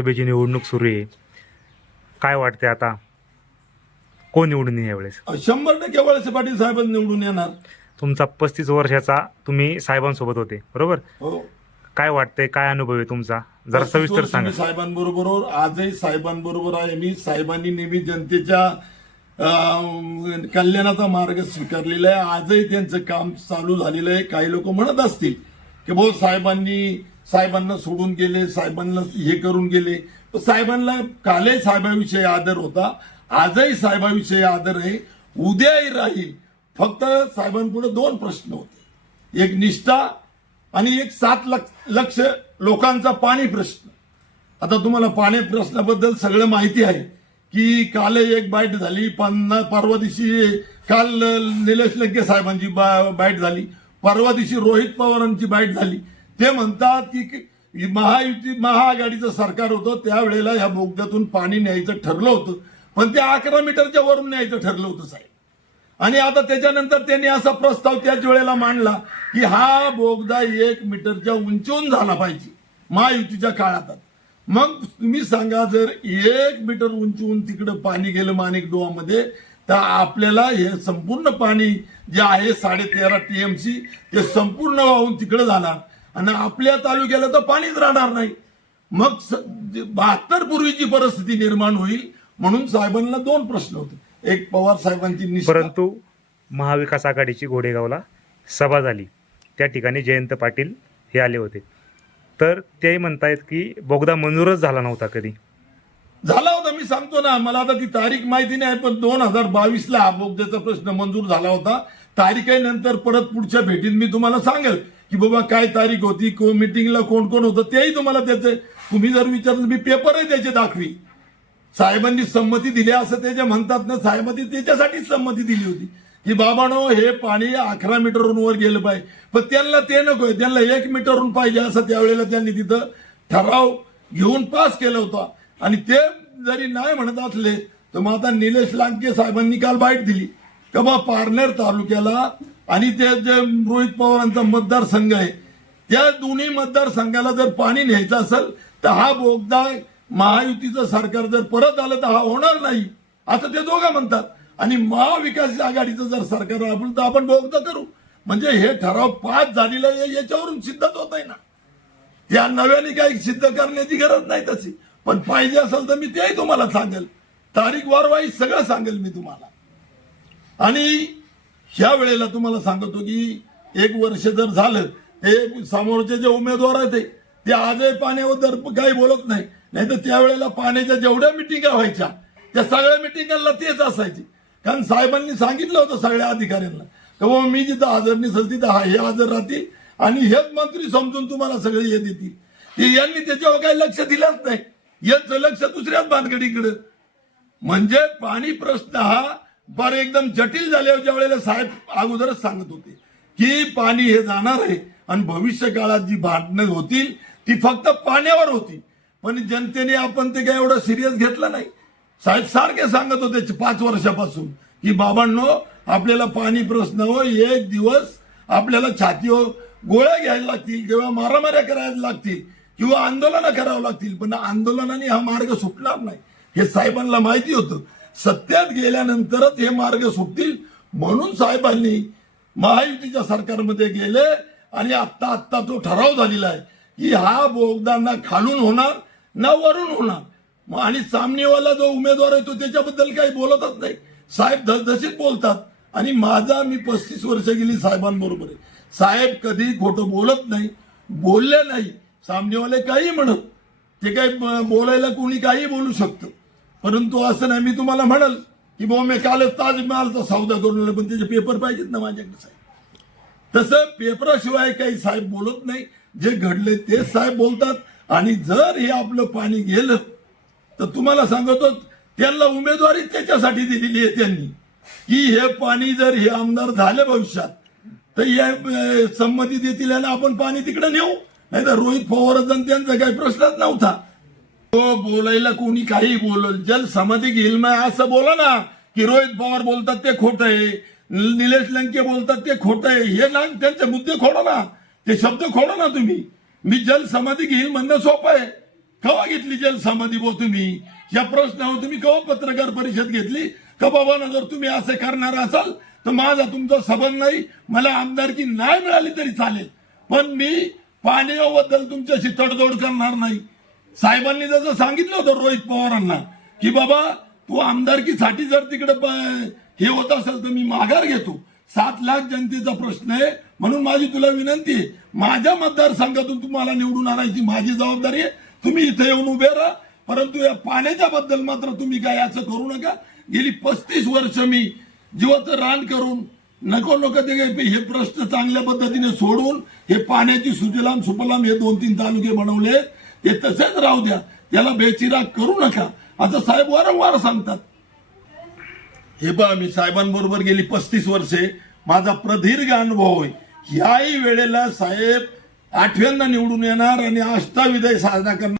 विधानसभेची निवडणूक सुरू आहे. काय वाटते आता? कोण निवडून येईल यावेळेस? शंभर टक्के वळसे पाटील साहेब निवडून येणार. तुमचा पस्तीस वर्षाचा तुम्ही साहेबांसोबत होते बरोबर? हो. काय वाटतंय? काय अनुभव आहे तुमचा? जरा सविस्तर सांगा. मी साहेबांबरोबर आजही साहेबांबरोबर आहे. मी साहेबांनी नेहमी जनतेच्या अं, कल्याणाचा मार्ग स्वीकारलेला आहे. आजही त्यांचं काम चालू झालेलं आहे. काही लोक म्हणत असतील की भाऊ साहेबांनी साहेबांना सोडून गेले साहेबांना हे करून गेले. साहेबांना कालही साहेबाविषयी आदर होता. आजही साहेबाविषयी आदर आहे. उद्याही राहील. फक्त साहेबांपुढे दोन प्रश्न होते. एक निष्ठा आणि एक सात लक्ष लक्ष लोकांचा पाणी प्रश्न. आता तुम्हाला पाणी प्रश्नाबद्दल सगळं माहिती आहे की काल एक बाईट झाली पन्नास परवा दिवशी काल निलेश लंके साहेबांची बा- बाईट झाली. परवा दिवशी रोहित पवारांची बाईट झाली. ते म्हणतात की महायुती महाआघाडीचं सरकार होतं त्यावेळेला ह्या बोगद्यातून पाणी न्यायचं ठरलं होतं. पण ते अकरा मीटरच्या वरून न्यायचं ठरलं होतं साहेब. आणि आता त्याच्यानंतर त्यांनी असा प्रस्ताव त्याच वेळेला मांडला की हा बोगदा एक मीटरच्या उंचून झाला पाहिजे महायुतीच्या काळात. मग तुम्ही सांगा जर एक मीटर उंचून तिकडं पाणी गेलं माणिक डोहामध्ये तर आपल्याला हे संपूर्ण पाणी जे आहे साडे तेरा टीएमसी ते संपूर्ण वाहून तिकडं जाणार. आणि आपल्या तालुक्याला तर पाणीच राहणार नाही. मग बहात्तर पूर्वीची परिस्थिती निर्माण होईल म्हणून साहेबांना दोन प्रश्न होते. एक पवार साहेबांची परंतु महाविकास आघाडीची घोडेगावला सभा झाली. त्या ठिकाणी जयंत पाटील हे आले होते. तर ते म्हणतायत की बोगदा मंजूरच झाला नव्हता कधी. झाला होता मी सांगतो ना मला आता ती तारीख माहिती नाही पण दोन हजार बावीसला हा बोगद्याचा प्रश्न मंजूर झाला होता. तारीखेनंतर परत पुढच्या भेटीत मी तुम्हाला सांगेल. की बाबा काय तारीख होती को मिटिंगला कोण कोण होतं तेही तुम्हाला त्याचे तुम्ही जर विचारलं मी पेपरही त्याचे दाखवी. साहेबांनी संमती दिली असं ते जे म्हणतात ना साहेबांनी त्याच्यासाठीच संमती दिली होती. की बाबानो हे पाणी अकरा मीटरहून वर गेलं पाहिजे. पण त्यांना ते नकोय त्यांना एक मीटरवरून पाहिजे असं त्यावेळेला त्यांनी तिथं ठराव घेऊन पास केला होता. आणि ते जरी नाही म्हणत असले तर मग आता निलेश लांके साहेबांनी काल बाईट दिली. का बा पारनेर तालुक्याला आणि ते जे रोहित पवारांचा मतदारसंघ आहे त्या दोन्ही मतदारसंघाला जर पाणी न्यायचं असेल तर हा बोगदा महायुतीचं सरकार जर परत आलं तर हा होणार नाही. असं ते दोघं म्हणतात. आणि महाविकास आघाडीचं जर सरकार राबलं तर आपण बोगदा करू. म्हणजे हे ठराव पास झालेलं आहे याच्यावरून सिद्धच होत आहे ना. या नव्याने काही सिद्ध करण्याची गरज नाही तशी. पण पाहिजे असेल तर मी तेही तुम्हाला सांगेल. तारीख वारवाई सगळं सांगेल मी तुम्हाला. आणि ह्या वेळेला तुम्हाला सांगतो की एक वर्ष जर झालं ते समोरचे जे उमेदवार आहेत ते- ते आजही पाण्याबद्दल काही बोलत नाही. नाही तर त्यावेळेला पाण्याच्या जेवढ्या मिटिंगा व्हायच्या त्या सगळ्या मिटिंगांना तेच असायची. कारण साहेबांनी सांगितलं होतं सगळ्या अधिकाऱ्यांना की बाबा मी जिथं हजर नसेल तिथं हा- हे हजर राहतील आणि हेच मंत्री समजून तुम्हाला सगळे हे देतील. यांनी त्याच्यावर काही लक्ष दिलंच नाही. यांचं लक्ष दुसऱ्याच बांधगडीकडं म्हणजे पाणी प्रश्न हा बरं एकदम जटिल झाल्यावर ज्या वेळेला साहेब अगोदरच सांगत होते की पाणी हे जाणार आहे आणि भविष्य काळात जी भांडणं होतील ती फक्त पाण्यावर होती पण जनतेने आपण ते काय एवढं सिरियस घेतलं नाही. साहेब सारखे सांगत होते पाच वर्षापासून की बाबांनो आपल्याला पाणी प्रश्न हो एक दिवस आपल्याला छातीवर गोळ्या घ्यायला लागतील किंवा मारामाऱ्या करायला लागतील किंवा आंदोलनं करावं लागतील पण आंदोलनाने हा मार्ग सुटणार नाही. हे साहेबांना माहिती होतं. सत्यात गेल्यानंतरच हे मार्ग सुटतील म्हणून साहेबांनी महायुतीच्या सरकारमध्ये गेले आणि आत्ता आत्ता तो ठराव झालेला आहे की हा बोगदा ना खालून होणार ना वरून होणार? आणि सामनेवाला जो उमेदवार आहे तो त्याच्याबद्दल काही बोलतच नाही. साहेब धसधशीत बोलतात आणि माझा मी पस्तीस वर्ष गेली साहेबांबरोबर आहे. साहेब कधी खोटं बोलत नाही बोलले नाही. सामनेवाले काही म्हणत ते काही बोलायला कोणी काही बोलू शकतं. परंतु असं नाही मी तुम्हाला म्हणाल की बाबा मी कालच ताजमहालचा सौदा करून पण त्याचे पेपर पाहिजेत ना माझ्याकडे साहेब. तसं पेपराशिवाय काही साहेब बोलत नाही. जे घडले तेच साहेब बोलतात. आणि जर हे आपलं पाणी गेलं तर तुम्हाला सांगतो त्यांना उमेदवारी त्याच्यासाठी दिलेली आहे त्यांनी. की हे पाणी जर हे आमदार झाले भविष्यात तर या संमती देतील आणि आपण पाणी तिकडे नेऊ. नाही तर रोहित पवार त्यांचा काही प्रश्नच नव्हता. तो बोलायला कोणी काही बोलल. जल समाधी घेईल असं बोला ना की रोहित पवार बोलतात ते खोट आहे निलेश लंके बोलतात ते खोट आहे. हे ना त्यांचे मुद्दे खोडा ना. ते शब्द खोडा ना तुम्ही. मी जल समाधी घेईल म्हणणं सोपं आहे. कवा घेतली जल समाधी बो तुम्ही? या प्रश्नावर तुम्ही कवा पत्रकार परिषद घेतली? का बाबा ना जर तुम्ही असं करणार असाल तर माझा तुमचा संबंध नाही मला आमदारकी नाही मिळाली तरी चालेल. पण मी पाण्याबद्दल तुमच्याशी तडजोड करणार नाही. साहेबांनी जसं सांगितलं होतं रोहित पवारांना की बाबा तू आमदारकीसाठी जर तिकडे हे होत असेल तर मी माघार घेतो. सात लाख जनतेचा प्रश्न आहे म्हणून माझी तुला विनंती आहे माझ्या मतदारसंघातून तुम्हाला निवडून आणायची माझी जबाबदारी आहे. तुम्ही इथे येऊन उभे राहा. परंतु या पाण्याच्या बद्दल मात्र तुम्ही काय असं करू नका. गेली पस्तीस वर्ष मी जीवाचं रान करून नको नको ते काय हे प्रश्न चांगल्या पद्धतीने सोडून हे पाण्याची सुजलाम सुपलाम हे दोन तीन तालुके बनवले. ते तसेच राहू द्या. त्याला बेचिराग करू नका. असं साहेब वारंवार सांगतात. हे पहा मी साहेबांबरोबर गेली पस्तीस वर्षे. माझा प्रदीर्घ अनुभव आहे. याही वेळेला साहेब आठव्यांदा निवडून येणार आणि अष्टाविदय साजरा करणार.